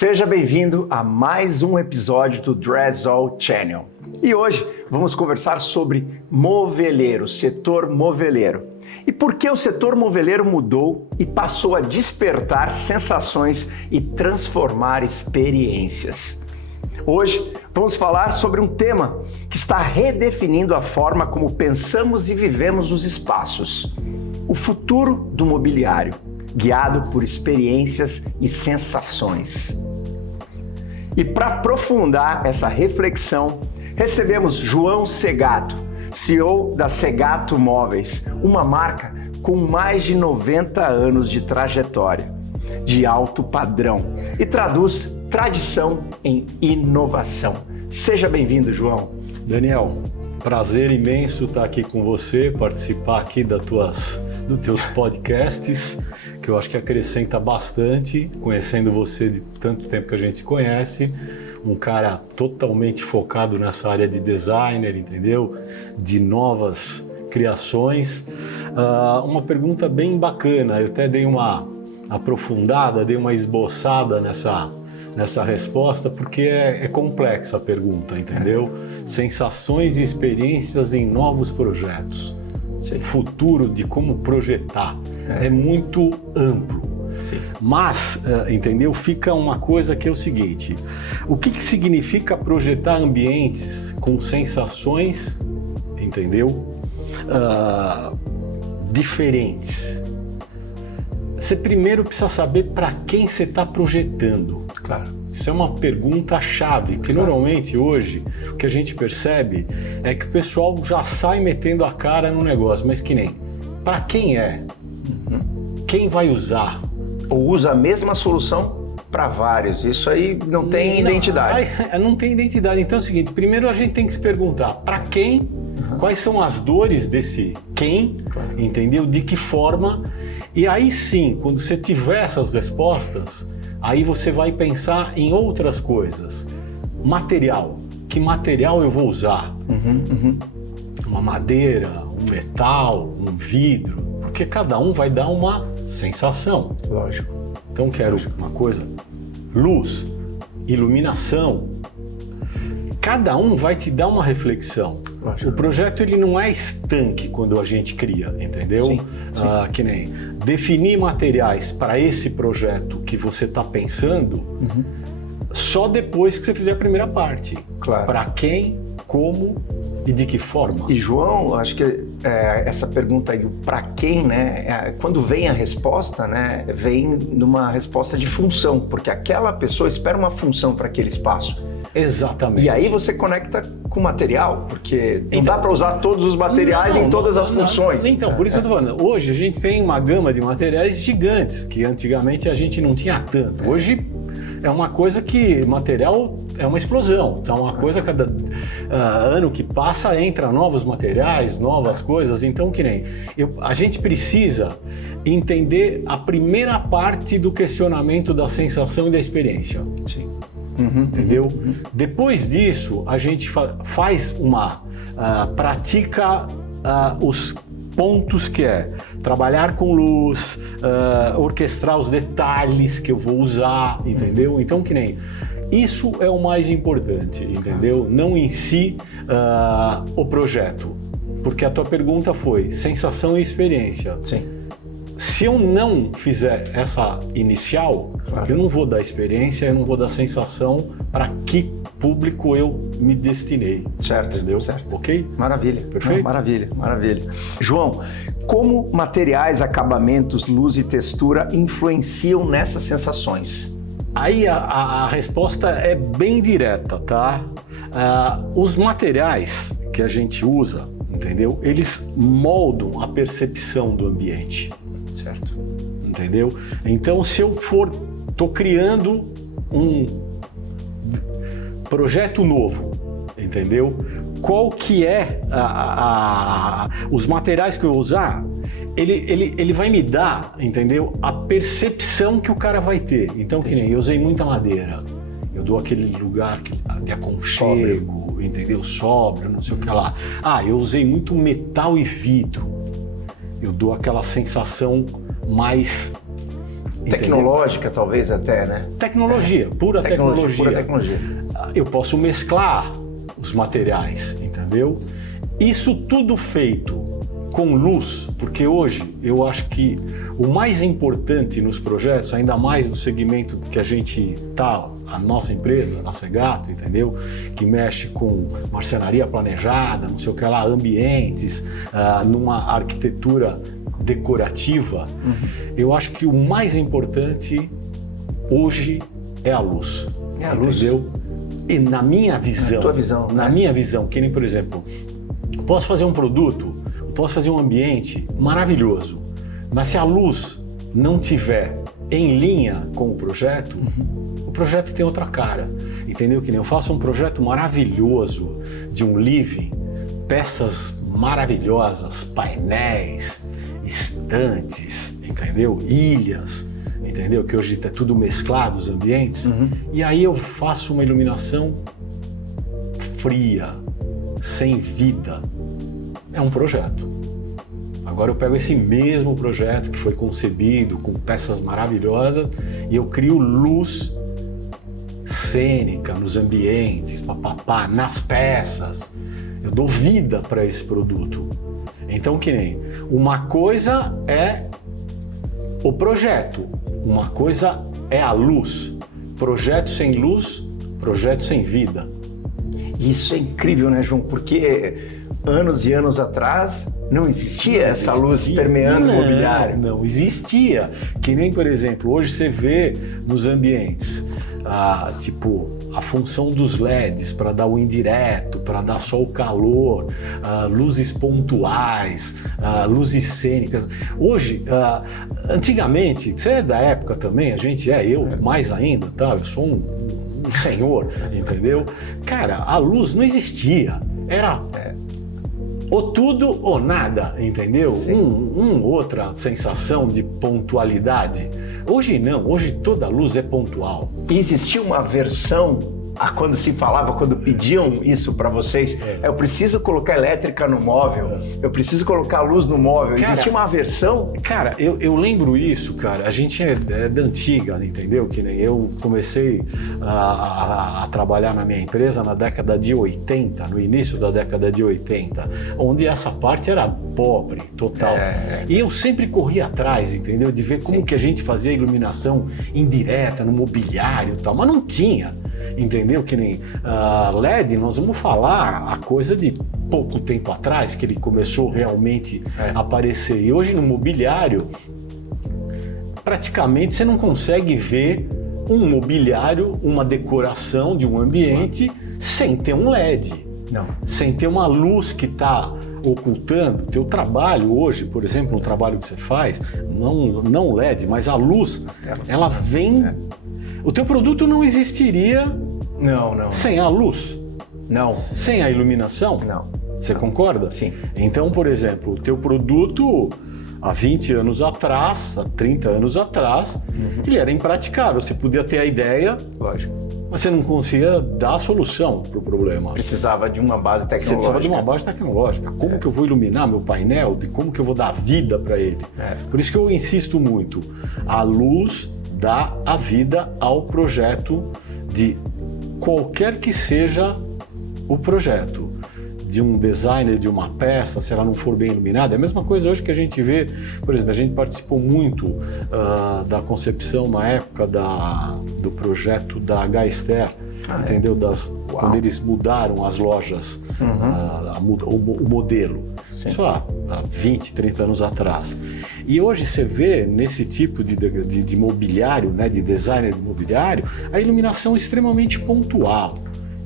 Seja bem-vindo a mais um episódio do Dressall Channel. E hoje vamos conversar sobre moveleiro, setor moveleiro. E por que o setor moveleiro mudou e passou a despertar sensações e transformar experiências. Hoje vamos falar sobre um tema que está redefinindo a forma como pensamos e vivemos os espaços. O futuro do mobiliário, guiado por experiências e sensações. E para aprofundar essa reflexão, recebemos João Segato, CEO da Segato Móveis, uma marca com mais de 90 anos de trajetória, de alto padrão e traduz tradição em inovação. Seja bem-vindo, João. Daniel, prazer imenso estar aqui com você, participar aqui dos teus podcasts, que eu acho que acrescenta bastante, conhecendo você de tanto tempo que a gente se conhece, um cara totalmente focado nessa área de designer, entendeu? De novas criações. Uma pergunta bem bacana, eu até dei uma aprofundada, dei uma esboçada nessa resposta, porque é complexa a pergunta, entendeu? Sensações e experiências em novos projetos. Sim. Futuro de como projetar. É muito amplo. Sim. Mas, entendeu? Fica uma coisa que é o seguinte: o que significa projetar ambientes com sensações, entendeu? Diferentes. Você primeiro precisa saber para quem você está projetando. Claro. Isso é uma pergunta-chave, que normalmente hoje o que a gente percebe é que o pessoal já sai metendo a cara no negócio, mas que nem, para quem é? Quem vai usar? Ou usa a mesma solução para vários, isso aí não tem identidade. Não tem identidade, então é o seguinte, primeiro a gente tem que se perguntar para quem, quais são as dores desse quem, claro. Entendeu? De que forma, e aí sim, quando você tiver essas respostas, aí você vai pensar em outras coisas. Material. Que material eu vou usar? Uma madeira, um metal, um vidro. Porque cada um vai dar uma sensação. Lógico. Então quero uma coisa. Luz, iluminação. Cada um vai te dar uma reflexão. Lógico. O projeto ele não é estanque quando a gente cria, entendeu? Sim, sim. Que nem definir materiais para esse projeto que você está pensando só depois que você fizer a primeira parte. Claro. Para quem, como e de que forma. E João, acho que essa pergunta aí, para quem, né? Quando vem a resposta, né? Vem numa resposta de função, porque aquela pessoa espera uma função para aquele espaço. Exatamente. E aí você conecta com o material, porque não dá para usar todos os materiais em todas as funções. Então, por isso eu tô falando, hoje a gente tem uma gama de materiais gigantes, que antigamente a gente não tinha tanto. Hoje é uma coisa que material é uma explosão, então uma coisa cada ano que passa entra novos materiais, novas coisas, então que nem a gente precisa entender a primeira parte do questionamento da sensação e da experiência. Sim. Entendeu? Depois disso, a gente faz pratica os pontos que é trabalhar com luz, orquestrar os detalhes que eu vou usar, entendeu? Então, que nem isso é o mais importante, entendeu? Não em si o projeto, porque a tua pergunta foi sensação e experiência. Sim. Se eu não fizer essa inicial, claro. Eu não vou dar experiência, eu não vou dar sensação para que público eu me destinei. Certo, entendeu? Certo. Ok? Maravilha. Perfeito? Maravilha, maravilha. João, como materiais, acabamentos, luz e textura influenciam nessas sensações? Aí a resposta é bem direta, tá? Os materiais que a gente usa, entendeu? Eles moldam a percepção do ambiente. Certo. Entendeu? Então, se eu tô criando um projeto novo, entendeu? Qual que é os materiais que eu usar? Ele vai me dar, entendeu? A percepção que o cara vai ter. Então, que nem eu usei muita madeira. Eu dou aquele lugar de aconchego, entendeu? Sóbrio, não sei o que lá. Eu usei muito metal e vidro. Eu dou aquela sensação mais Tecnológica, talvez até, né? Tecnologia, pura tecnologia. Pura tecnologia. Eu posso mesclar os materiais, entendeu? Isso tudo feito com luz, porque hoje eu acho que o mais importante nos projetos, ainda mais no segmento que a gente tá, a nossa empresa, a Segato, entendeu? Que mexe com marcenaria planejada, não sei o que lá, ambientes, numa arquitetura decorativa. Eu acho que o mais importante hoje é a luz. É a luz. Entendeu? E na minha visão, na tua visão, na minha visão, que nem, por exemplo, eu posso fazer um produto, eu posso fazer um ambiente maravilhoso, mas se a luz não tiver em linha com o projeto tem outra cara, entendeu? Que nem eu faço um projeto maravilhoso de um living, peças maravilhosas, painéis, estantes, entendeu? Ilhas, entendeu? Que hoje é tudo mesclado, os ambientes. E aí eu faço uma iluminação fria, sem vida. É um projeto. Agora eu pego esse mesmo projeto que foi concebido com peças maravilhosas e eu crio luz cênica nos ambientes, nas peças. Eu dou vida para esse produto. Então, que nem uma coisa é o projeto, uma coisa é a luz. Projeto sem luz, projeto sem vida. Isso é incrível, né, João? Porque anos e anos atrás não existia essa luz permeando o mobiliário. Não existia. Que nem, por exemplo, hoje você vê nos ambientes, tipo, a função dos LEDs para dar o indireto, para dar só o calor, luzes pontuais, luzes cênicas. Hoje, antigamente, você é da época também, eu mais ainda, tá? Eu sou um senhor, entendeu? Cara, a luz não existia. Era ou tudo ou nada, entendeu? Outra sensação de pontualidade. Hoje não, hoje toda luz é pontual. E existia uma versão quando se falava, quando pediam isso para vocês, eu preciso colocar elétrica no móvel, eu preciso colocar luz no móvel. Cara, existia uma versão? Cara, eu lembro isso, cara. A gente é da antiga, entendeu? Que nem eu comecei a trabalhar na minha empresa na década de 80, no início da década de 80, onde essa parte era pobre, total. E eu sempre corri atrás, entendeu? De ver como que a gente fazia iluminação indireta no mobiliário e tal, mas não tinha. Entendeu? Que nem LED, nós vamos falar a coisa de pouco tempo atrás que ele começou realmente a aparecer. E hoje no mobiliário, praticamente você não consegue ver um mobiliário, uma decoração de um ambiente sem ter um LED. Não. Sem ter uma luz que está ocultando. Teu trabalho hoje, por exemplo, um trabalho que você faz, não LED, mas a luz, ela vem... O teu produto não existiria sem a luz? Não. Sem a iluminação? Não. Você concorda? Sim. Então, por exemplo, o teu produto há 20 anos atrás, há 30 anos atrás, ele era impraticável. Você podia ter a ideia, lógico, mas você não conseguia dar a solução para o problema. Precisava de uma base tecnológica. Você precisava de uma base tecnológica. Como que eu vou iluminar meu painel? De como que eu vou dar vida para ele? Por isso que eu insisto muito. A luz dá a vida ao projeto, de qualquer que seja o projeto, de um designer, de uma peça, se ela não for bem iluminada. É a mesma coisa hoje que a gente vê, por exemplo, a gente participou muito da concepção na época do projeto da Gaster, entendeu? Quando eles mudaram as lojas, o modelo. Só há 20, 30 anos atrás. E hoje você vê nesse tipo de mobiliário, né, de designer de mobiliário, a iluminação extremamente pontual.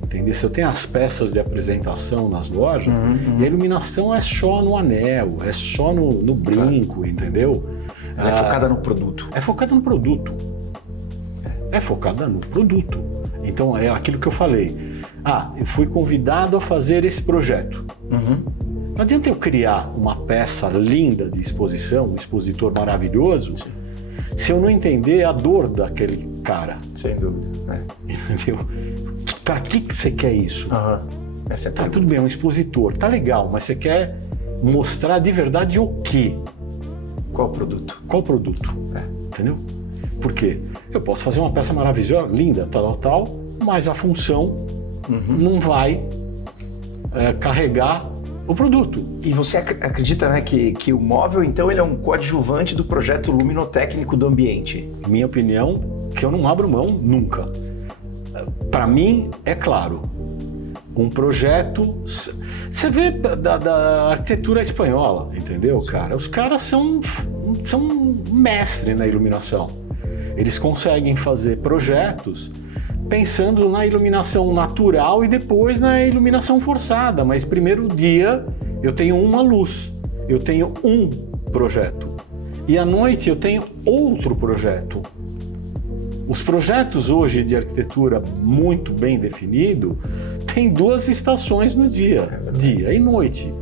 Entendeu? Se eu tenho as peças de apresentação nas lojas, e a iluminação é só no anel, é só no brinco, entendeu? Ela é focada no produto. É focada no produto. É focada no produto. Então é aquilo que eu falei. Eu fui convidado a fazer esse projeto. Não adianta eu criar uma peça linda de exposição, um expositor maravilhoso, se eu não entender a dor daquele cara. Sem dúvida. Entendeu? Para que você quer isso? Essa é tá tudo bem, um expositor, tá legal, mas você quer mostrar de verdade o quê? Qual produto? Qual produto? Entendeu? Por quê? Eu posso fazer uma peça maravilhosa, linda, tal, mas a função não vai carregar o produto. E você acredita, né, que o móvel, então, ele é um coadjuvante do projeto luminotécnico do ambiente? Minha opinião, que eu não abro mão nunca. Para mim, é claro, um projeto... Você vê da arquitetura espanhola, entendeu, cara? Os caras são mestres na iluminação. Eles conseguem fazer projetos pensando na iluminação natural e depois na iluminação forçada. Mas primeiro dia eu tenho uma luz, eu tenho um projeto. E à noite eu tenho outro projeto. Os projetos hoje de arquitetura muito bem definido tem 2 estações no dia, dia e noite.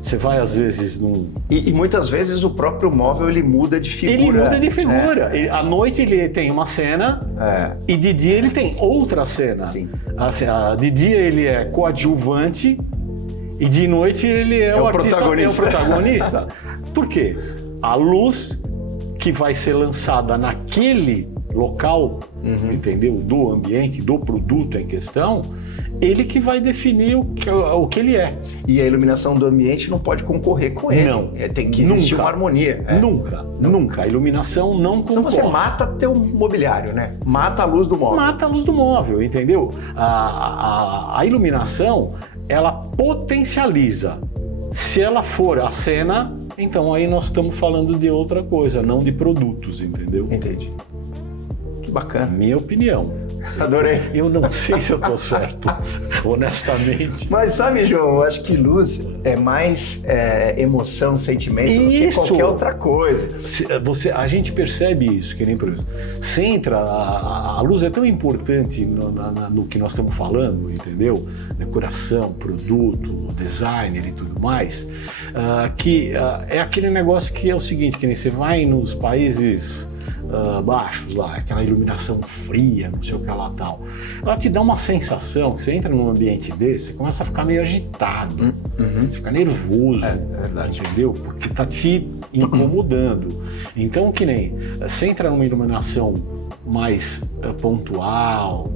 Você vai às vezes num... E muitas vezes o próprio móvel ele muda de figura. Ele muda de figura. Né? À noite ele tem uma cena e de dia ele tem outra cena. Sim. De dia ele é coadjuvante e de noite ele é o artista, protagonista. É o protagonista. Por quê? A luz que vai ser lançada naquele local, entendeu? Do ambiente, do produto em questão, ele que vai definir o que ele é. E a iluminação do ambiente não pode concorrer com ele. Não. Tem que existir Nunca. uma harmonia. Nunca. A iluminação não concorre. Então você mata teu mobiliário, né? Mata a luz do móvel. Mata a luz do móvel, entendeu? A iluminação, ela potencializa. Se ela for a cena, então aí nós estamos falando de outra coisa, não de produtos, entendeu? Entendi. Que bacana. Minha opinião. Adorei. Eu não sei se eu tô certo, honestamente. Mas sabe, João, eu acho que luz é mais emoção, sentimento do que Isso. qualquer outra coisa. A gente percebe isso, que nem por exemplo, você entra, a luz é tão importante no que nós estamos falando, entendeu? Decoração, produto, designer e tudo mais, que é aquele negócio que é o seguinte, que nem você vai nos países... baixos lá, aquela iluminação fria, não sei o que lá tal. Ela te dá uma sensação, você entra num ambiente desse, você começa a ficar meio agitado, você fica nervoso, É verdade. entendeu? Porque tá te incomodando. Então, que nem, você entra numa iluminação mais pontual,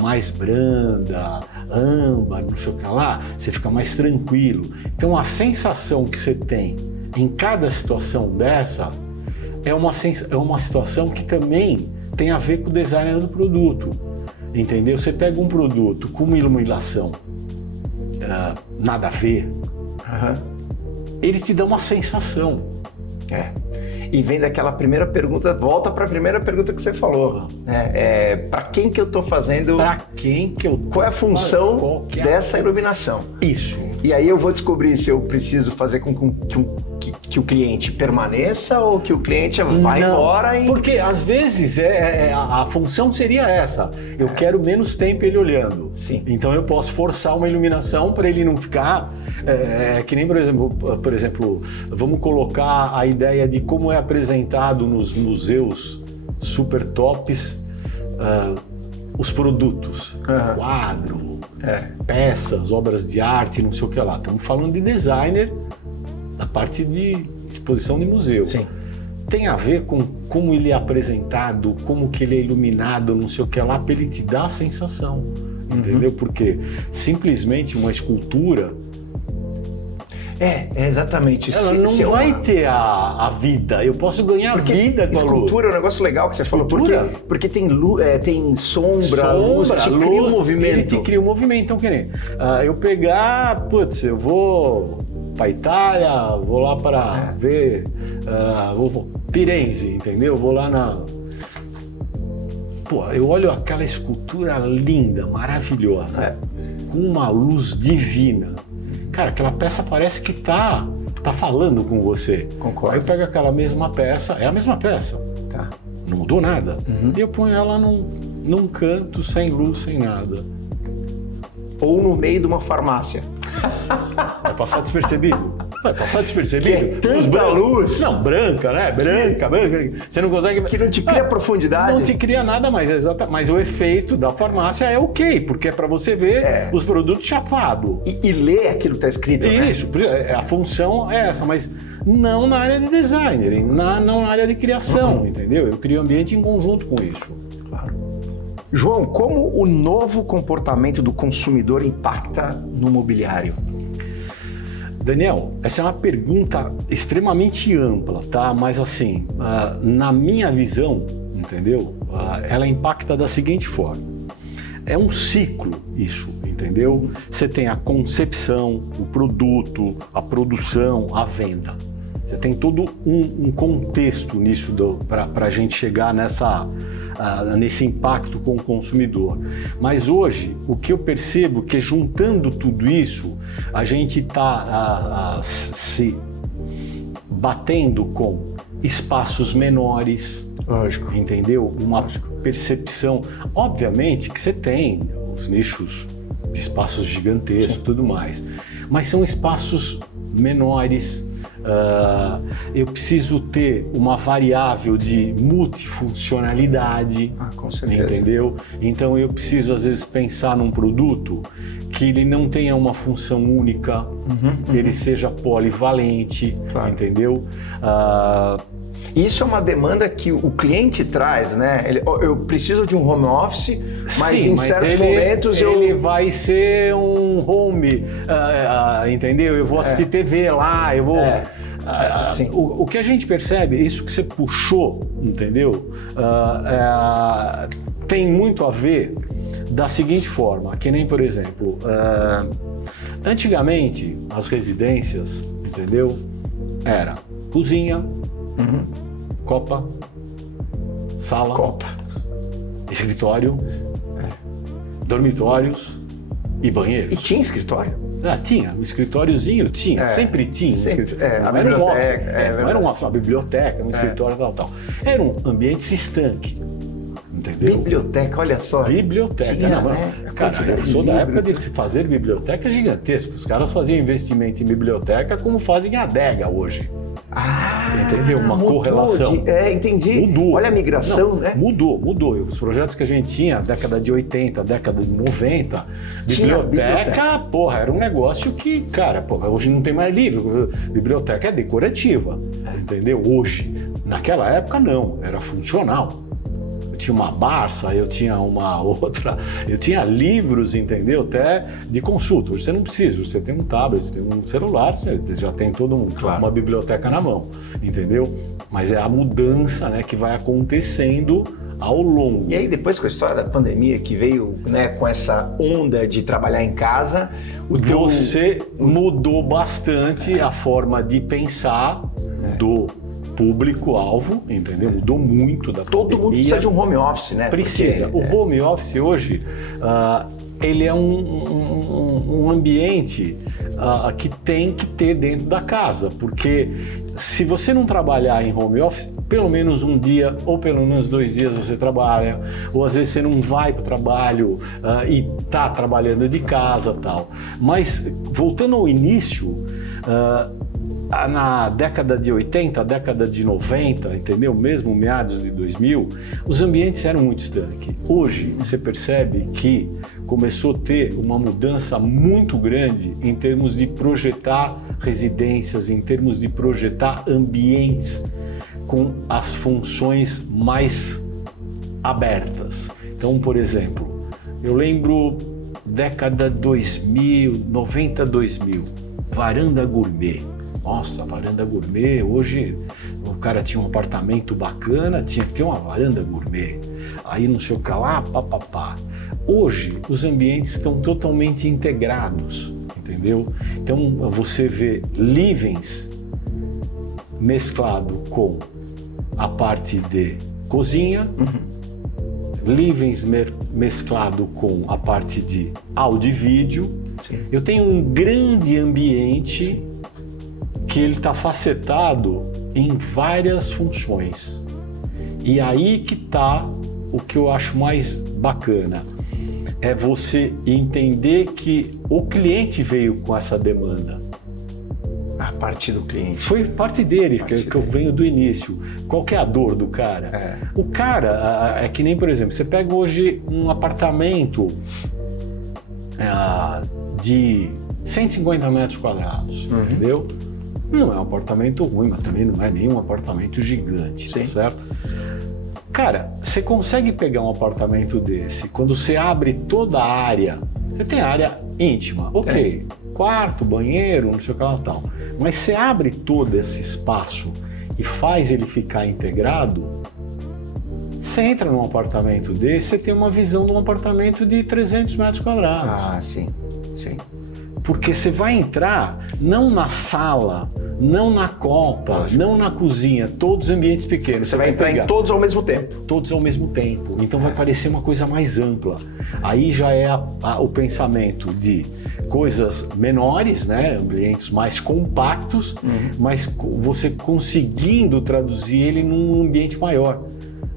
mais branda, âmbar, não sei o que lá, você fica mais tranquilo. Então, a sensação que você tem em cada situação dessa é uma situação que também tem a ver com o design do produto, entendeu? Você pega um produto com uma iluminação nada a ver, ele te dá uma sensação. E vem daquela primeira pergunta, volta para a primeira pergunta que você falou. Para quem que eu estou fazendo? Para quem que eu... Qual é a função dessa iluminação? Isso. E aí eu vou descobrir se eu preciso fazer com que o cliente permaneça ou que o cliente vá embora. Porque às vezes a função seria essa. Eu quero menos tempo ele olhando. Sim. Então eu posso forçar uma iluminação para ele não ficar... que nem, por exemplo, vamos colocar a ideia de como é apresentado nos museus super tops os produtos. Quadro, peças, obras de arte, não sei o que lá. Estamos falando de designer na parte de exposição de museu. Sim. Tem a ver com como ele é apresentado, como que ele é iluminado, não sei o que lá, para ele te dar a sensação, entendeu? Porque simplesmente uma escultura... exatamente. Ela não vai ter a vida. Eu posso ganhar vida com a luz. Escultura é um negócio legal que você falou. Porque tem sombra, luz, te cria um movimento. Ele te cria um movimento. Então, que nem eu pegar, eu vou para Itália, vou lá para ver Firenze, entendeu? Vou lá na... eu olho aquela escultura linda, maravilhosa, com uma luz divina. Cara, aquela peça parece que tá falando com você. Concordo. Aí eu pego aquela mesma peça, é a mesma peça. Tá. Não mudou nada. E eu ponho ela num canto, sem luz, sem nada. Ou no meio de uma farmácia. Vai passar despercebido? Vai passar despercebido? Que é tanta luz. Não, branca, né? Branca. Você não consegue... Que não te cria profundidade. Não te cria nada mais, mas o efeito da farmácia é ok, porque é para você ver os produtos chapados. E ler aquilo que está escrito. Isso, a função é essa, mas não na área de design, não na área de criação, entendeu? Eu crio ambiente em conjunto com isso. Claro. João, como o novo comportamento do consumidor impacta no mobiliário? Daniel, essa é uma pergunta extremamente ampla, tá? Mas assim, na minha visão, entendeu? Ela impacta da seguinte forma. É um ciclo isso, entendeu? Você tem a concepção, o produto, a produção, a venda. Você tem todo um contexto nisso para a gente chegar nesse impacto com o consumidor. Mas hoje, o que eu percebo que juntando tudo isso, a gente está se batendo com espaços menores, lógico, entendeu? Uma percepção, obviamente que você tem os nichos, espaços gigantescos e tudo mais, mas são espaços menores. Eu preciso ter uma variável de multifuncionalidade, com certeza. Entendeu? Então eu preciso às vezes pensar num produto que ele não tenha uma função única, ele seja polivalente, claro. Entendeu? Isso é uma demanda que o cliente traz, né? Eu preciso de um home office, mas em certos momentos ele vai ser um home, entendeu? Eu vou assistir TV lá, eu vou... O que a gente percebe, isso que você puxou, entendeu? Tem muito a ver da seguinte forma, que nem, por exemplo, antigamente as residências, entendeu? Era cozinha, copa, sala, escritório, dormitórios e banheiros. E tinha escritório? Tinha, o escritóriozinho tinha, sempre tinha. A não era um office, não era um office, uma biblioteca, um escritório, tal. Era um ambiente estanque. Entendeu? Biblioteca, olha só. Biblioteca, tinha, cara, eu sou da época de fazer biblioteca gigantesca. Os caras faziam investimento em biblioteca como fazem a adega hoje. Entendeu? Uma correlação. Entendi. Mudou. Olha a migração, né? Mudou. Os projetos que a gente tinha, década de 80, década de 90, biblioteca, porra, era um negócio que, cara, hoje não tem mais livro. Biblioteca é decorativa, entendeu? Hoje. Naquela época, não. Era funcional. Eu tinha uma Barça, eu tinha uma outra, eu tinha livros, entendeu? Até de consulta. Hoje você não precisa, você tem um tablet, você tem um celular, você já tem toda uma biblioteca na mão, entendeu? Mas é a mudança, né, que vai acontecendo ao longo. E aí depois com a história da pandemia que veio, né, com essa onda de trabalhar em casa, você mudou bastante a forma de pensar do público-alvo, entendeu? Mudou muito da pandemia. Todo mundo precisa de um home office, né? Precisa. O home office hoje, ele é um ambiente que tem que ter dentro da casa, porque se você não trabalhar em home office, pelo menos um dia ou pelo menos 2 dias você trabalha, ou às vezes você não vai para o trabalho e está trabalhando de casa e tal. Mas, voltando ao início, na década de 80, década de 90, entendeu? Mesmo meados de 2000, os ambientes eram muito estanques. Hoje, você percebe que começou a ter uma mudança muito grande em termos de projetar residências, em termos de projetar ambientes com as funções mais abertas. Então, por exemplo, eu lembro década 2000, 90, 2000, varanda gourmet. Nossa, varanda gourmet, hoje o cara tinha um apartamento bacana, tinha que ter uma varanda gourmet. Aí não sei o que lá, papapá. Hoje os ambientes estão totalmente integrados, entendeu? Então você vê livings mesclado com a parte de cozinha, livings mesclado com a parte de áudio e vídeo. Sim. Eu tenho um grande ambiente. Sim. Que ele está facetado em várias funções. E aí que está o que eu acho mais bacana. É você entender que o cliente veio com essa demanda. A parte do cliente. Foi parte dele, que eu venho do início. Qual que é a dor do cara? O cara, é que nem, por exemplo, você pega hoje um apartamento de 150 metros quadrados, entendeu? Não é um apartamento ruim, mas também não é nenhum apartamento gigante, tá certo? Cara, você consegue pegar um apartamento desse, quando você abre toda a área, você tem área íntima, ok, quarto, banheiro, não sei o que lá tal, mas você abre todo esse espaço e faz ele ficar integrado, você entra num apartamento desse, você tem uma visão de um apartamento de 300 metros quadrados. Ah, sim. Porque você vai entrar não na sala, não na copa, não na cozinha, todos ambientes pequenos. Você vai entrar em todos ao mesmo tempo. Todos ao mesmo tempo. Então vai parecer uma coisa mais ampla. Aí já é o pensamento de coisas menores, né? Ambientes mais compactos, mas você conseguindo traduzir ele num ambiente maior.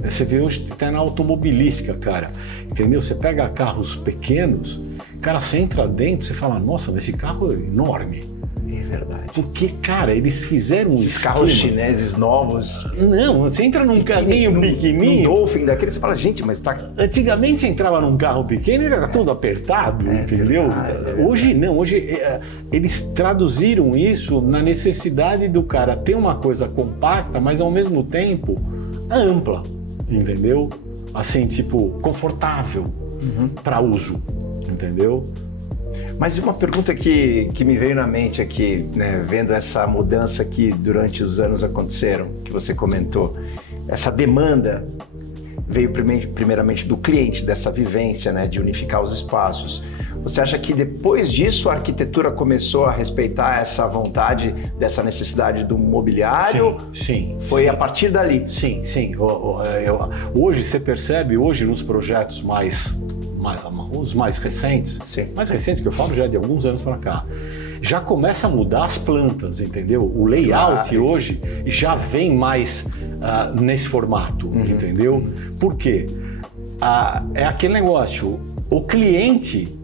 Você vê hoje até na automobilística, cara. Entendeu? Você pega carros pequenos, cara, você entra dentro, você fala, nossa, mas esse carro é enorme. É verdade. Porque, cara, eles fizeram esses carros chineses novos. Não, você entra num carrinho pequenininho. Um Dolphin daquele, você fala, gente, mas tá... Antigamente você entrava num carro pequeno e era todo apertado, entendeu? Hoje não, hoje eles traduziram isso na necessidade do cara ter uma coisa compacta, mas ao mesmo tempo ampla, entendeu? Assim, tipo, confortável para uso, entendeu? Mas uma pergunta que me veio na mente aqui, né, vendo essa mudança que durante os anos aconteceram, que você comentou, essa demanda veio primeiramente do cliente, dessa vivência, né, de unificar os espaços. Você acha que depois disso a arquitetura começou a respeitar essa vontade, dessa necessidade do mobiliário? Sim. Foi a partir dali? Sim. Hoje você percebe, nos projetos os mais recentes, mais recentes que eu falo já de alguns anos para cá, já começa a mudar as plantas, entendeu? O layout hoje já vem mais nesse formato, entendeu? Por quê? É aquele negócio, o cliente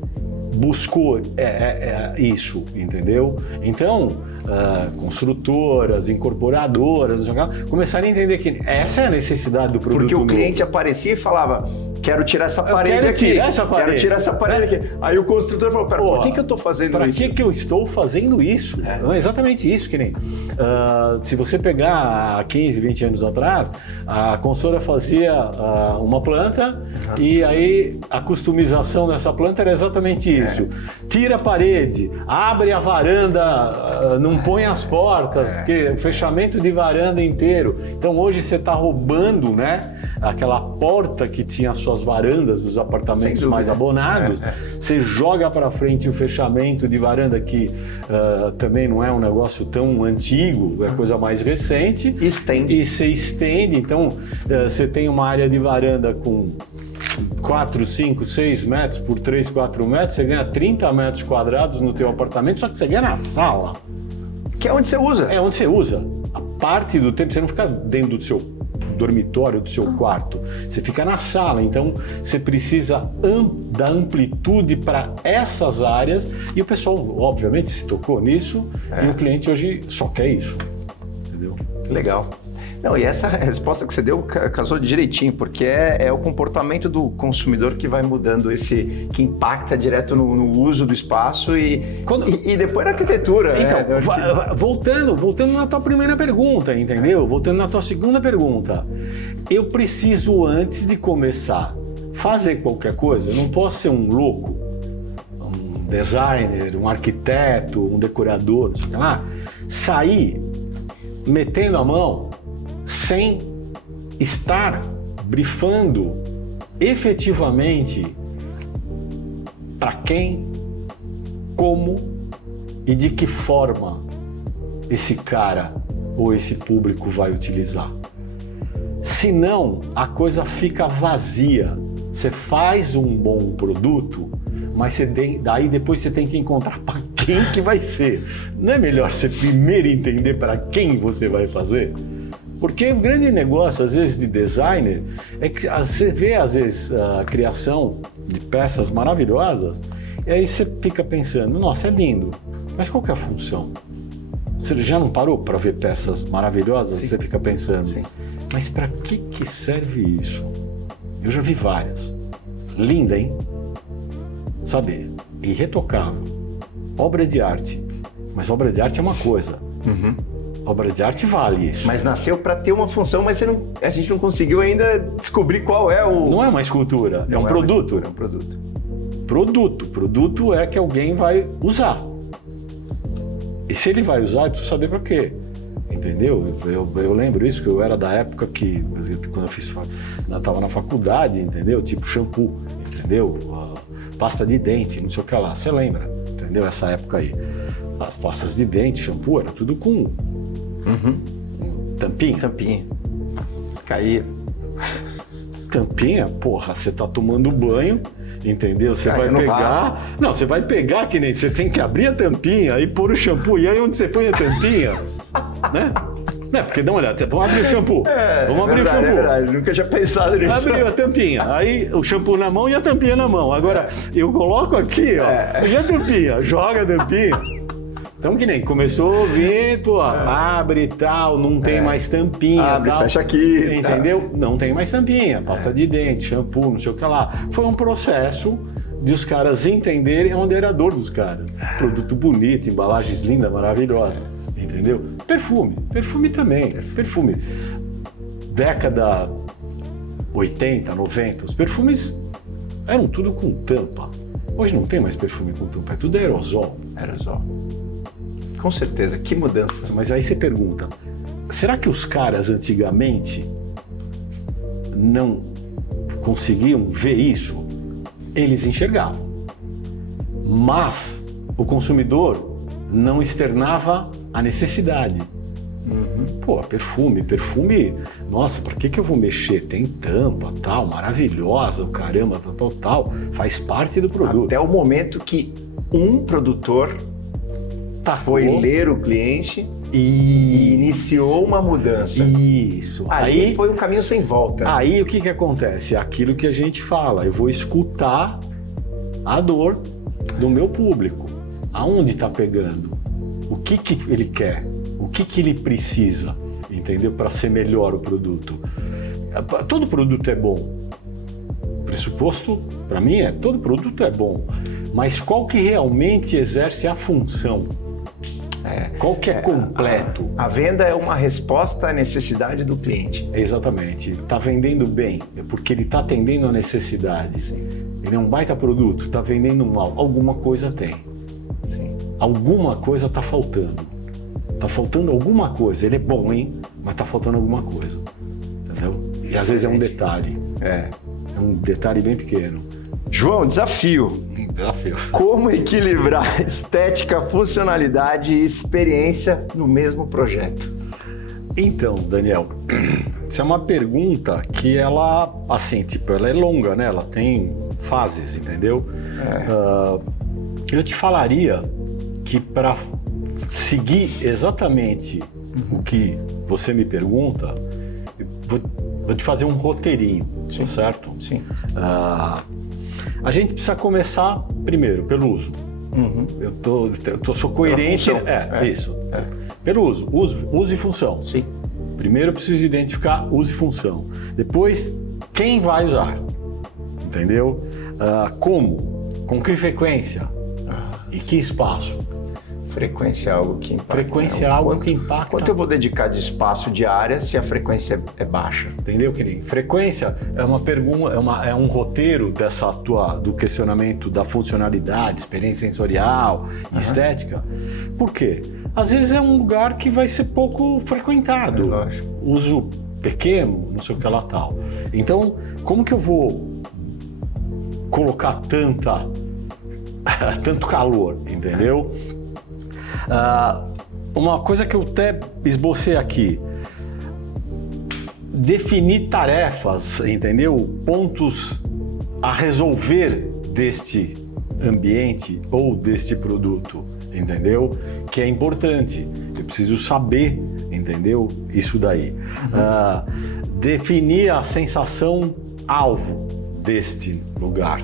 buscou isso, entendeu? Então, construtoras, incorporadoras, começaram a entender que essa é a necessidade do produto. Porque o cliente novo. Aparecia e falava, quero tirar essa parede aqui. Quero tirar essa parede aqui. Aí o construtor falou, pera, por que eu estou fazendo isso? Para que eu estou fazendo isso? É exatamente isso, que nem... se você pegar 15, 20 anos atrás, a construtora fazia uma planta e aí a customização dessa planta era exatamente isso. Tira a parede, abre a varanda, não põe as portas, porque o fechamento de varanda inteiro. Então hoje você está roubando, né, aquela porta que tinha as suas varandas dos apartamentos mais abonados, você joga para frente o fechamento de varanda que também não é um negócio tão antigo, é coisa mais recente. Estende. E você estende, então você tem uma área de varanda com 4, 5, 6 metros por 3, 4 metros, você ganha 30 metros quadrados no teu apartamento, só que você ganha na sala. Que é onde você usa. É onde você usa. A parte do tempo, você não fica dentro do seu dormitório, do seu quarto. Você fica na sala, então você precisa dar amplitude para essas áreas e o pessoal, obviamente, se tocou nisso e o cliente hoje só quer isso. Entendeu? Legal. Não, e essa resposta que você deu casou direitinho, porque é o comportamento do consumidor que vai mudando, que impacta direto no uso do espaço e depois na arquitetura. Então, voltando na tua primeira pergunta, entendeu? Voltando na tua segunda pergunta. Eu preciso, antes de começar, fazer qualquer coisa, eu não posso ser um louco, um designer, um arquiteto, um decorador, não sei o que lá, sair metendo a mão sem estar brifando efetivamente para quem, como e de que forma esse cara ou esse público vai utilizar. Senão, a coisa fica vazia. Você faz um bom produto, mas daí depois você tem que encontrar para quem que vai ser. Não é melhor você primeiro entender para quem você vai fazer? Porque o grande negócio, às vezes, de designer é que você vê, às vezes, a criação de peças maravilhosas e aí você fica pensando, nossa, é lindo, mas qual que é a função? Você já não parou para ver peças maravilhosas? Sim. Você fica pensando, sim, mas para que serve isso? Eu já vi várias. Linda, hein? Sabe? Irretocável. Obra de arte. Mas obra de arte é uma coisa. Obra de arte vale isso. Mas nasceu para ter uma função, mas a gente não conseguiu ainda descobrir qual é o... Não é uma escultura, é um produto. É um produto. Produto é que alguém vai usar. E se ele vai usar, eu preciso saber para quê. Entendeu? Eu lembro isso, que eu era da época que, quando eu estava na faculdade, entendeu? Tipo shampoo, entendeu? Pasta de dente, não sei o que lá. Você lembra, entendeu? Essa época aí. As pastas de dente, shampoo, era tudo com tampinha. Tampinha. Caía. Tampinha? Porra, você tá tomando banho, entendeu? Você vai pegar... Não, você vai pegar que nem... Você tem que abrir a tampinha e pôr o shampoo. E aí onde você põe a tampinha, né? Não é, porque dá uma olhada, vamos abrir o shampoo. Vamos abrir o shampoo. É verdade, nunca tinha pensado nisso. Abriu a tampinha, aí o shampoo na mão e a tampinha na mão. Agora, eu coloco aqui, ó, e a tampinha, joga a tampinha. Então, que nem começou a vir, pô, abre e tal, não tem mais tampinha. Abre, tal, fecha aqui. Entendeu? Não tem mais tampinha, pasta de dente, shampoo, não sei o que lá. Foi um processo de os caras entenderem onde era a dor dos caras. Produto bonito, embalagens lindas, maravilhosas. Entendeu? Perfume também. Perfume. Década 80, 90, os perfumes eram tudo com tampa. Hoje não tem mais perfume com tampa, é tudo aerosol. Aerosol. Com certeza, que mudança. Mas aí você pergunta, será que os caras antigamente não conseguiam ver isso? Eles enxergavam. Mas o consumidor não externava a necessidade. Pô, perfume, nossa, por que eu vou mexer? Tem tampa, tal, maravilhosa, o caramba, tal, faz parte do produto. Até o momento que um produtor foi ler o cliente e iniciou uma mudança. Isso. Aí foi um caminho sem volta. Aí o que acontece? É aquilo que a gente fala, eu vou escutar a dor do meu público. Aonde está pegando? O que ele quer? O que ele precisa? Entendeu? Para ser melhor o produto. Todo produto é bom. O pressuposto, para mim, todo produto é bom. Mas qual que realmente exerce a função? Qual que é completo? A venda é uma resposta à necessidade do cliente. Exatamente. Está vendendo bem, porque ele está atendendo a necessidade. Sim. Ele é um baita produto, está vendendo mal. Alguma coisa tem. Sim. Alguma coisa está faltando. Está faltando alguma coisa. Ele é bom, hein? Mas está faltando alguma coisa. Entendeu? E às vezes é um detalhe. É um detalhe bem pequeno. João, desafio. Como equilibrar estética, funcionalidade e experiência no mesmo projeto? Então, Daniel, essa é uma pergunta que ela, assim, tipo, ela é longa, né? Ela tem fases, entendeu? Eu te falaria que para seguir exatamente o que você me pergunta, eu vou te fazer um roteirinho, sim, certo? Sim. A gente precisa começar primeiro pelo uso. Sou coerente. Isso. Pelo uso e função. Sim. Primeiro eu preciso identificar uso e função. Depois, quem vai usar? Entendeu? Como? Com que frequência? E que espaço? Frequência é algo que impacta. Frequência é algo que impacta. Quanto eu vou dedicar de espaço diária se a frequência é baixa? Entendeu, querido? Frequência é uma pergunta, é um roteiro do questionamento da funcionalidade, experiência sensorial, estética. Por quê? Às vezes é um lugar que vai ser pouco frequentado. Lógico. Uso pequeno, não sei o que lá tal. Então, como que eu vou colocar tanto calor, entendeu? Uma coisa que eu até esbocei aqui, definir tarefas, entendeu? Pontos a resolver deste ambiente ou deste produto, entendeu? Que é importante, eu preciso saber, entendeu? Isso daí. Definir a sensação alvo deste lugar.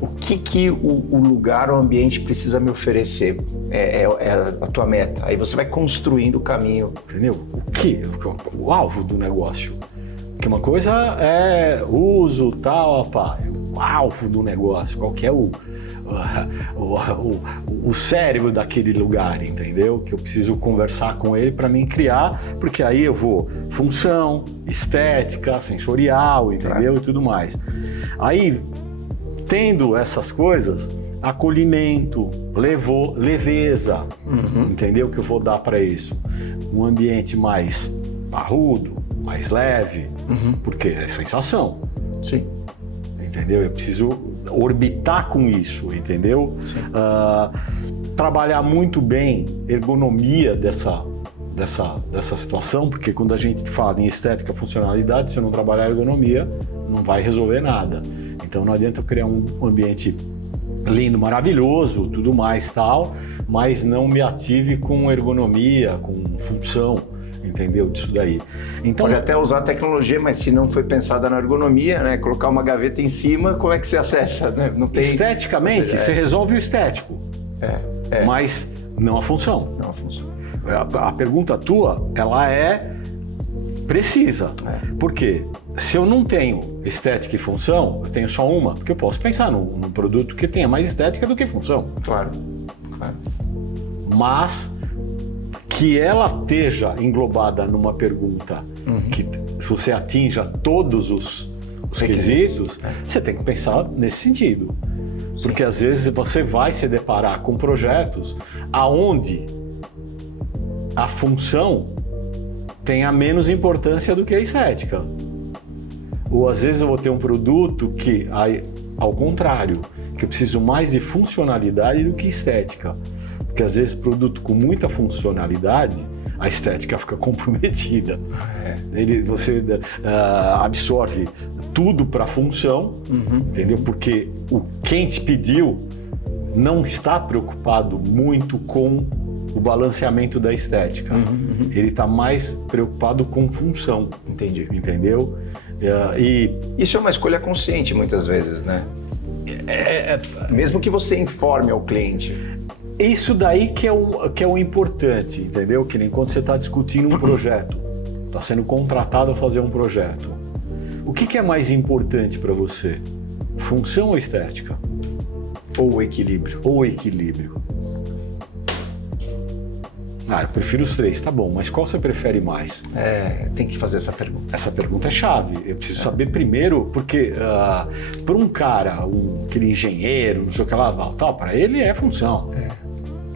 O que o lugar, o ambiente precisa me oferecer? É a tua meta. Aí você vai construindo o caminho. Entendeu? O alvo do negócio. Porque uma coisa é uso, tal, alvo do negócio, qual que é o cérebro daquele lugar, entendeu? Que eu preciso conversar com ele para mim criar, porque aí eu vou função, estética, sensorial, entendeu? E tudo mais. Aí, tendo essas coisas, acolhimento, leveza, entendeu? Que eu vou dar para isso. Um ambiente mais parrudo, mais leve, porque é sensação. Sim. Entendeu? Eu preciso orbitar com isso, entendeu? Trabalhar muito bem ergonomia dessa situação, porque quando a gente fala em estética, funcionalidade, se eu não trabalhar ergonomia, não vai resolver nada. Então não adianta eu criar um ambiente lindo, maravilhoso, tudo mais tal, mas não me ative com ergonomia, com função, entendeu? Disso daí. Então, pode até usar a tecnologia, mas se não foi pensada na ergonomia, né? Colocar uma gaveta em cima, como é que você acessa? Né? Não tem... Esteticamente, você resolve o estético, mas não a função. Não a função. A pergunta tua, ela é precisa. Por quê? Se eu não tenho estética e função, eu tenho só uma, porque eu posso pensar num produto que tenha mais estética do que função. Claro. Mas que ela esteja englobada numa pergunta que você atinja todos os quesitos, você tem que pensar nesse sentido. Sim. Porque às vezes você vai se deparar com projetos aonde a função tem a menos importância do que a estética. Ou às vezes eu vou ter um produto que, ao contrário, que eu preciso mais de funcionalidade do que estética. Porque às vezes produto com muita funcionalidade, a estética fica comprometida. Você absorve tudo para a função, entendeu? Porque quem te pediu não está preocupado muito com o balanceamento da estética. Ele está mais preocupado com função. Entendi. Entendeu? Isso é uma escolha consciente muitas vezes, né? Mesmo que você informe ao cliente. Isso daí que é o importante, entendeu? Que nem quando você está discutindo um projeto, está sendo contratado a fazer um projeto. O que é mais importante para você? Função ou estética? Ou equilíbrio? Ou equilíbrio. Eu prefiro os três, tá bom, mas qual você prefere mais? Tem que fazer essa pergunta. Essa pergunta é chave. Eu preciso saber primeiro, porque para um cara, aquele engenheiro, não sei o que lá, tal, para ele é função.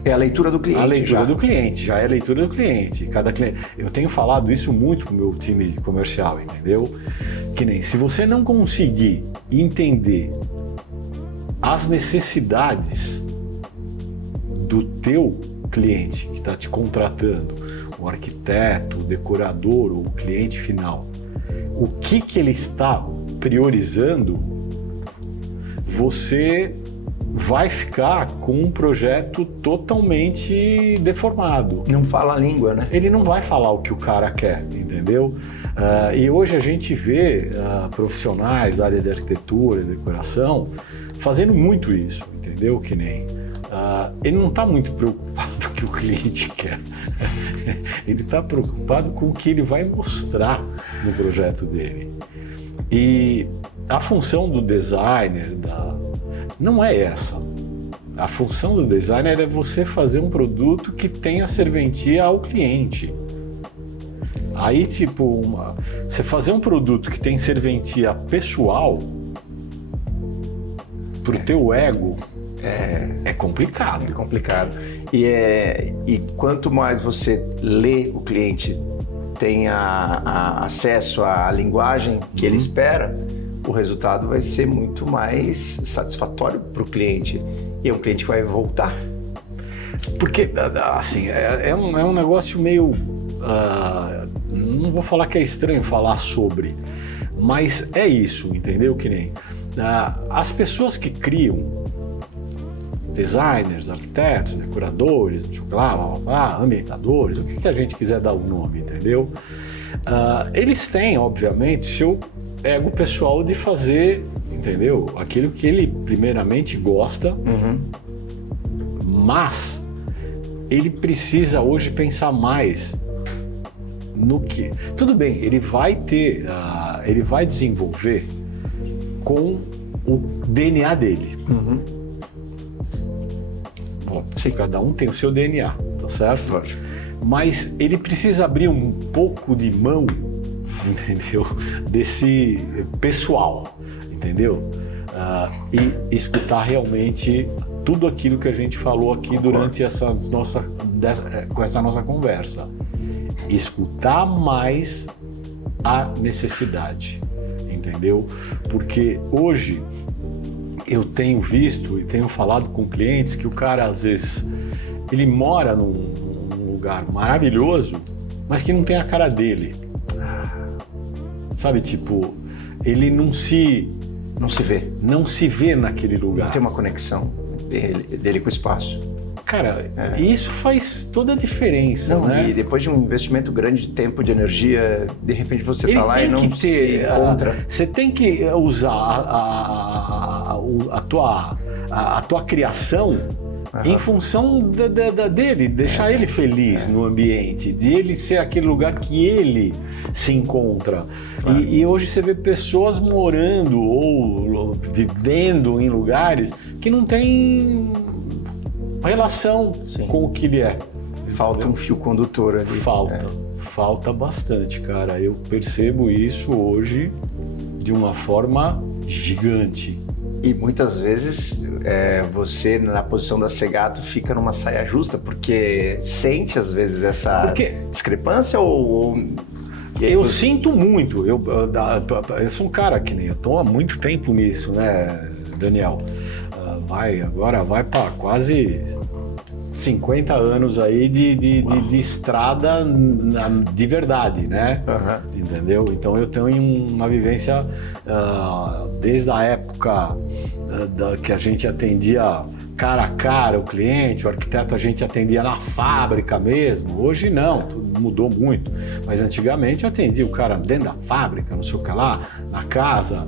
É a leitura do cliente. A leitura do cliente, já é a leitura do cliente. Cada cliente. Eu tenho falado isso muito com o meu time comercial, entendeu? Que nem se você não conseguir entender as necessidades do teu cliente que está te contratando, o arquiteto, o decorador ou o cliente final, o que ele está priorizando, você vai ficar com um projeto totalmente deformado. Não fala a língua, né? Ele não vai falar o que o cara quer, entendeu? E hoje a gente vê profissionais da área de arquitetura e decoração fazendo muito isso, entendeu? Que nem... ele não está muito preocupado com o que o cliente quer. Ele está preocupado com o que ele vai mostrar no projeto dele. E a função do designer não é essa. A função do designer é você fazer um produto que tenha serventia ao cliente. Aí, você fazer um produto que tem serventia pessoal pro teu ego, é complicado. É complicado. E quanto mais você lê o cliente, tem acesso à linguagem que ele espera, o resultado vai ser muito mais satisfatório para o cliente. E é um cliente que vai voltar. Porque, assim, é um negócio meio... não vou falar que é estranho falar sobre, mas é isso, entendeu? Que nem... as pessoas que criam designers, arquitetos, decoradores, ambientadores, o que a gente quiser dar o nome, entendeu? Eles têm, obviamente, seu ego pessoal de fazer, entendeu? Aquilo que ele primeiramente gosta, mas ele precisa hoje pensar mais no que... Tudo bem, ele vai desenvolver com DNA dele. Bom, cada um tem o seu DNA, tá certo? Lógico. Mas ele precisa abrir um pouco de mão, entendeu? Desse pessoal, entendeu? E escutar realmente tudo aquilo que a gente falou aqui durante essa nossa conversa. Escutar mais a necessidade, entendeu? Porque hoje eu tenho visto e tenho falado com clientes que o cara, às vezes, ele mora num lugar maravilhoso, mas que não tem a cara dele. Sabe, tipo, ele não se vê naquele lugar. Não tem uma conexão dele com o espaço. Cara, isso faz toda a diferença, né? E depois de um investimento grande de tempo, de energia, de repente você está lá e não se encontra. Você tem que usar a tua criação em função dele, deixar ele feliz no ambiente, de ele ser aquele lugar que ele se encontra. E hoje você vê pessoas morando ou vivendo em lugares que não têm relação com o que ele é. Falta um fio condutor ali. Falta bastante, cara. Eu percebo isso hoje de uma forma gigante. E muitas vezes você, na posição da Segato, fica numa saia justa, porque sente às vezes essa discrepância ou... Eu sinto muito. Eu sou um cara que nem eu estou há muito tempo nisso, né, Daniel? Agora vai para quase 50 anos aí de estrada de verdade, né? Entendeu? Então eu tenho uma vivência desde a época que a gente atendia cara a cara o cliente, o arquiteto a gente atendia na fábrica mesmo. Hoje não, tudo mudou muito. Mas antigamente eu atendia o cara dentro da fábrica, não sei o que lá, na casa.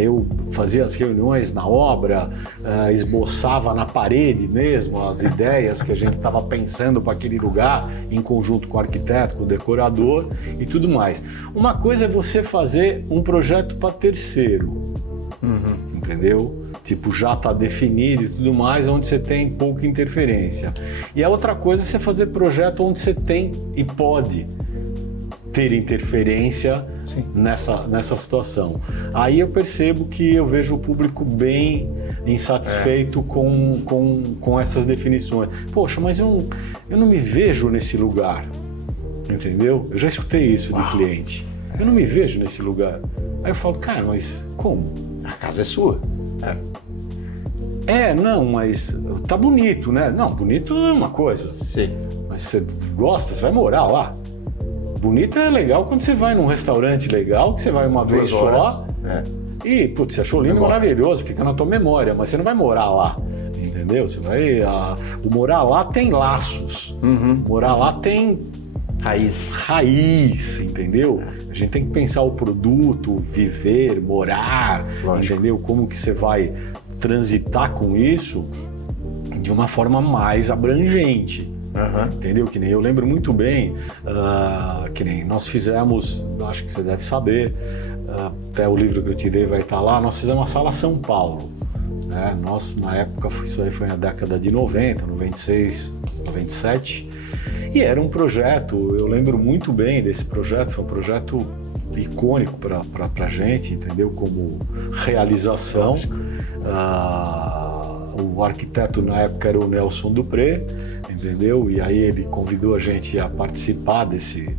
Eu fazia as reuniões na obra, esboçava na parede mesmo as ideias que a gente estava pensando para aquele lugar, em conjunto com o arquiteto, com o decorador e tudo mais. Uma coisa é você fazer um projeto para terceiro, entendeu? Tipo, já está definido e tudo mais, onde você tem pouca interferência. E a outra coisa é você fazer projeto onde você tem e pode ter interferência nessa situação. Aí eu percebo que eu vejo o público bem insatisfeito com essas definições. Poxa, mas eu não me vejo nesse lugar, entendeu? Eu já escutei isso de cliente. Eu não me vejo nesse lugar. Aí eu falo, cara, mas como? A casa é sua. Não, mas tá bonito, né? Não, bonito é uma coisa. Sim. Mas você gosta, você vai morar lá. Bonito é legal quando você vai num restaurante legal, que você vai uma vez só. E, putz, você achou lindo, maravilhoso, fica na tua memória, mas você não vai morar lá, entendeu? Você vai... o morar lá tem laços. Morar lá tem... Raiz, entendeu? A gente tem que pensar o produto, viver, morar, entendeu? Como que você vai transitar com isso de uma forma mais abrangente, entendeu? Que nem eu lembro muito bem, que nem nós fizemos, acho que você deve saber, até o livro que eu te dei vai estar lá, nós fizemos a Sala São Paulo, né? Nós, na época, isso aí foi na década de 90, 96, 97, e era um projeto, eu lembro muito bem desse projeto, foi um projeto icônico para a gente, entendeu? Como realização. O arquiteto na época era o Nelson Dupré, entendeu? E aí ele convidou a gente a participar desse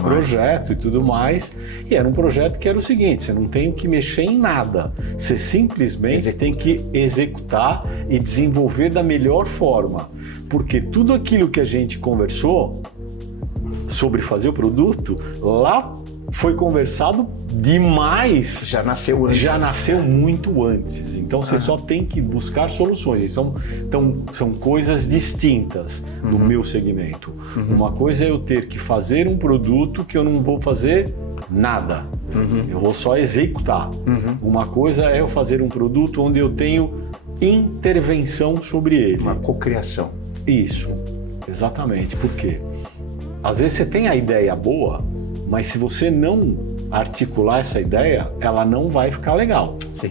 projeto e tudo mais. E era um projeto que era o seguinte, você não tem que mexer em nada, você simplesmente tem que executar e desenvolver da melhor forma. Porque tudo aquilo que a gente conversou sobre fazer o produto, lá foi conversado demais. Já nasceu antes. Já nasceu muito antes. Então você só tem que buscar soluções. E são coisas distintas no meu segmento. Uma coisa é eu ter que fazer um produto que eu não vou fazer nada. Eu vou só executar. Uma coisa é eu fazer um produto onde eu tenho intervenção sobre ele. Uma cocriação. Isso, exatamente. Por quê? Às vezes você tem a ideia boa, mas se você não articular essa ideia, ela não vai ficar legal. Sim.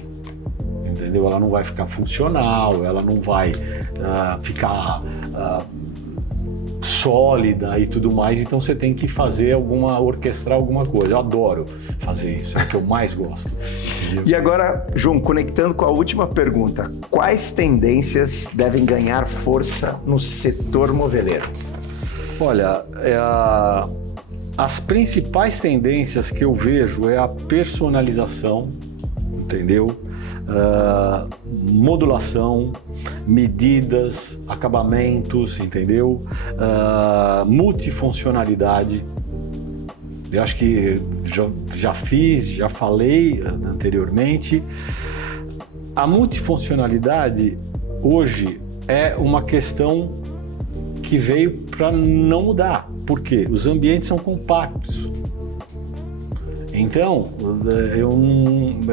entendeu? Ela não vai ficar funcional, ela não vai ficar sólida e tudo mais, então você tem que orquestrar alguma coisa. Eu adoro fazer isso, é o que eu mais gosto. Entendeu? E agora, João, conectando com a última pergunta, quais tendências devem ganhar força no setor moveleiro? Olha, as principais tendências que eu vejo é a personalização, entendeu? Modulação, medidas, acabamentos, entendeu? Multifuncionalidade. Eu acho que já falei anteriormente. A multifuncionalidade hoje é uma questão que veio para não mudar. Por quê? Os ambientes são compactos. Então,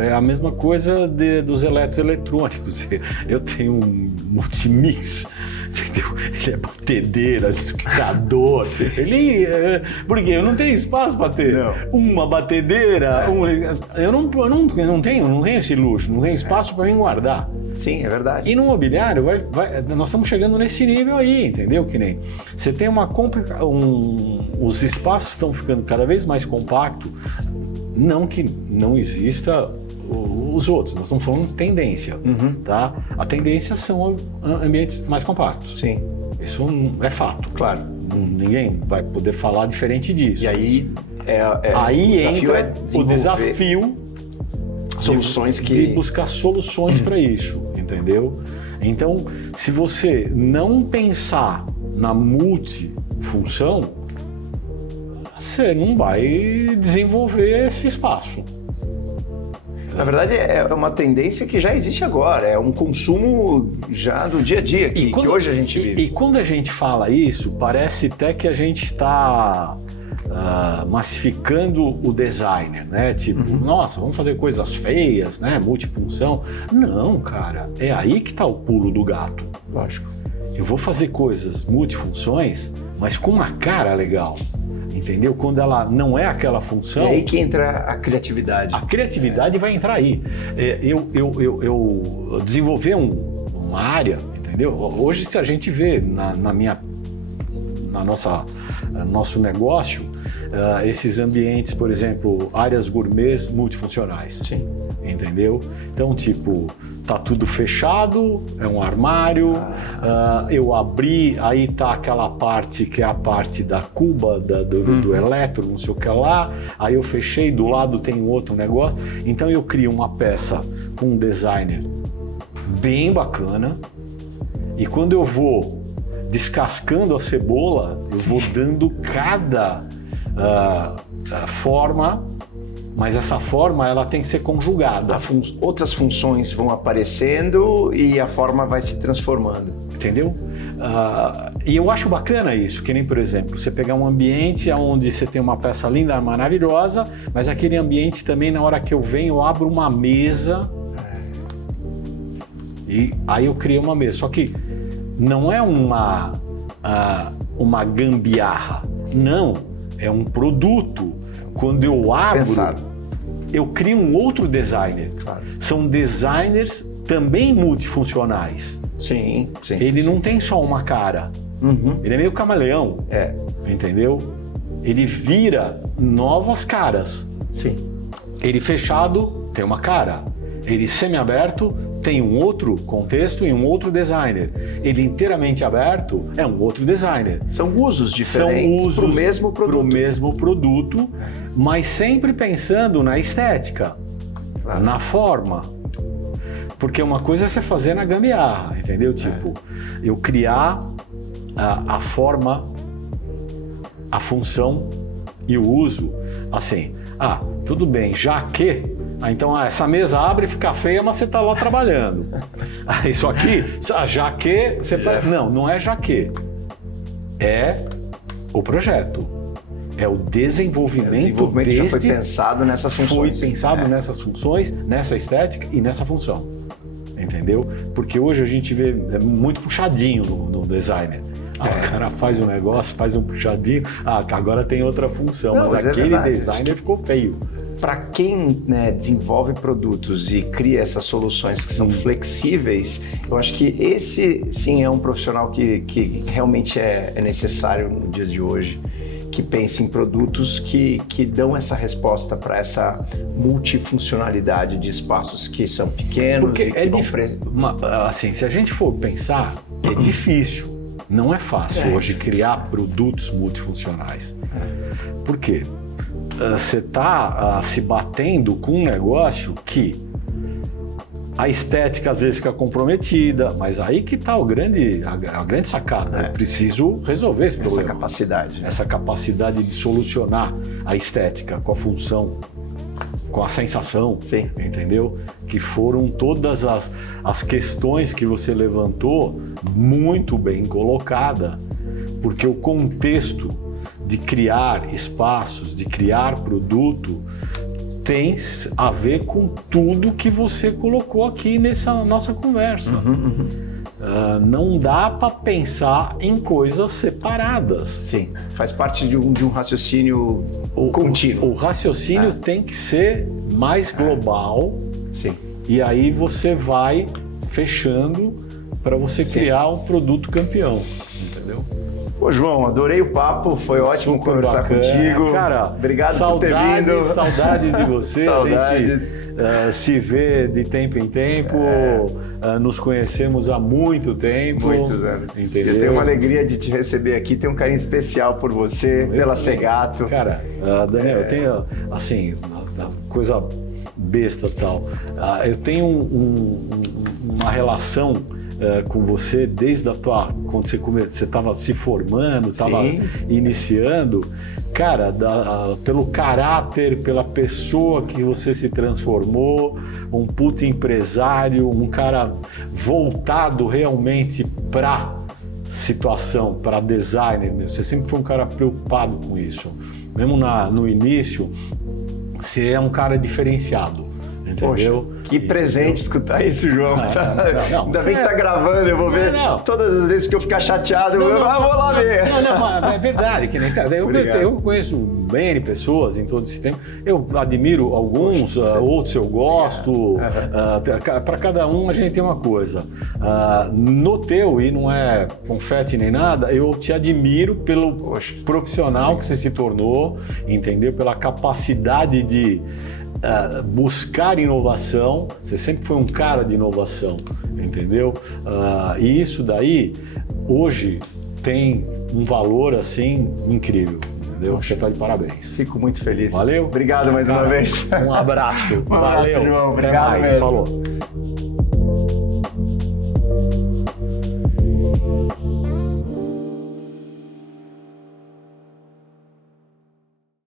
é a mesma coisa dos eletroeletrônicos. Eu tenho um multimix, entendeu? Ele é batedeira, liquidificador. Porque eu não tenho espaço para ter uma batedeira. Eu não tenho esse luxo, não tenho espaço para me guardar. Sim, é verdade. E no mobiliário, nós estamos chegando nesse nível aí, entendeu? Que nem você tem os espaços estão ficando cada vez mais compactos. Não que não exista os outros, nós estamos falando de tendência, tá? A tendência são ambientes mais compactos. Sim. Isso é fato. Claro. Ninguém vai poder falar diferente disso. E aí, entra o desafio de buscar soluções para isso, entendeu? Então, se você não pensar na multifunção, você não vai desenvolver esse espaço. Na verdade, é uma tendência que já existe agora, é um consumo já do dia a dia, que hoje a gente vive. E quando a gente fala isso, parece até que a gente está massificando o designer, né? Tipo, nossa, vamos fazer coisas feias, né? Multifunção. Não, cara, é aí que está o pulo do gato. Lógico. Eu vou fazer coisas multifunções, mas com uma cara legal. Entendeu? Quando ela não é aquela função... É aí que entra a criatividade. A criatividade vai entrar aí. Eu desenvolver uma área, entendeu? Hoje, se a gente vê nosso negócio, esses ambientes, por exemplo, áreas gourmets multifuncionais. Sim. Entendeu? Então, tipo, tá tudo fechado, é um armário, eu abri, aí tá aquela parte que é a parte da cuba, do eletro, não sei o que lá, aí eu fechei, do lado tem outro negócio, então eu crio uma peça com um designer bem bacana, e quando eu vou descascando a cebola, eu vou dando cada forma, mas essa forma ela tem que ser conjugada. Outras funções vão aparecendo e a forma vai se transformando. Entendeu? E eu acho bacana isso, que nem, por exemplo, você pegar um ambiente onde você tem uma peça linda, maravilhosa, mas aquele ambiente também, na hora que eu venho, eu abro uma mesa e aí eu criei uma mesa. Só que não é uma gambiarra, não, é um produto. Quando eu abro, eu crio um outro designer. Claro. São designers também multifuncionais. Sim. Ele não tem só uma cara. Ele é meio camaleão. Entendeu? Ele vira novas caras. Sim. Ele fechado tem uma cara. Ele semi-aberto tem um outro contexto e um outro designer. Ele inteiramente aberto é um outro designer. São usos diferentes para o mesmo produto. Para o mesmo produto, mas sempre pensando na estética, na forma. Porque uma coisa é você fazer na gambiarra, entendeu? Tipo, eu criar a forma, a função e o uso. Assim, tudo bem, já que... então essa mesa abre e fica feia, mas você está lá trabalhando. Isso aqui, já que você faz... Não é já que. É o projeto. É o desenvolvimento já foi pensado nessas funções. Foi pensado nessas funções, nessa estética e nessa função. Entendeu? Porque hoje a gente vê muito puxadinho no designer. O cara faz um negócio, faz um puxadinho, agora tem outra função, mas aquele designer ficou feio. para quem, né, desenvolve produtos e cria essas soluções que são flexíveis, eu acho que esse sim é um profissional que realmente é necessário no dia de hoje, que pense em produtos que dão essa resposta para essa multifuncionalidade de espaços que são pequenos. Porque assim, se a gente for pensar, é difícil. Não é fácil hoje criar produtos multifuncionais. Por quê? Você está se batendo com um negócio que a estética às vezes fica comprometida, mas aí que está a grande sacada. Eu preciso resolver esse problema. Essa capacidade. Essa capacidade de solucionar a estética com a função, com a sensação, sim, entendeu? Que foram todas as questões que você levantou muito bem colocada, porque o contexto de criar espaços, de criar produto, tem a ver com tudo que você colocou aqui nessa nossa conversa. Não dá para pensar em coisas separadas. Sim, faz parte de um raciocínio contínuo. O raciocínio tem que ser mais global. Sim. E aí você vai fechando para você criar um produto campeão, entendeu? Ô João, adorei o papo, foi ótimo conversar contigo. Cara, obrigado por ter vindo. Saudades de você. Saudades. A gente se vê de tempo em tempo, nos conhecemos há muito tempo. Muitos anos. Entendeu? Eu tenho uma alegria de te receber aqui, tenho um carinho especial por você, pela Segato. Cara, Daniel, eu tenho, assim, coisa besta e tal, eu tenho uma relação com você desde quando você estava se formando, estava iniciando, cara, pelo caráter, pela pessoa que você se transformou, um puta empresário, um cara voltado realmente para situação, para designer, você sempre foi um cara preocupado com isso, mesmo no início, você é um cara diferenciado. Entendeu? Poxa, que presente escutar isso, João. Ainda bem que tá gravando, eu vou ver todas as vezes que eu ficar chateado, eu vou lá ver. Não, é verdade. Que nem, eu conheço bem pessoas em todo esse tempo. Eu admiro alguns, outros eu gosto. Para cada um a gente tem uma coisa. No teu, e não é confete nem nada, eu te admiro pelo profissional que você se tornou, entendeu? Pela capacidade de buscar inovação, você sempre foi um cara de inovação, entendeu? E isso daí, hoje, tem um valor, assim, incrível, entendeu? Você está de parabéns. Fico muito feliz. Valeu? Obrigado mais uma vez. Um abraço. Um abraço, Valeu. João. Obrigado mesmo. Falou.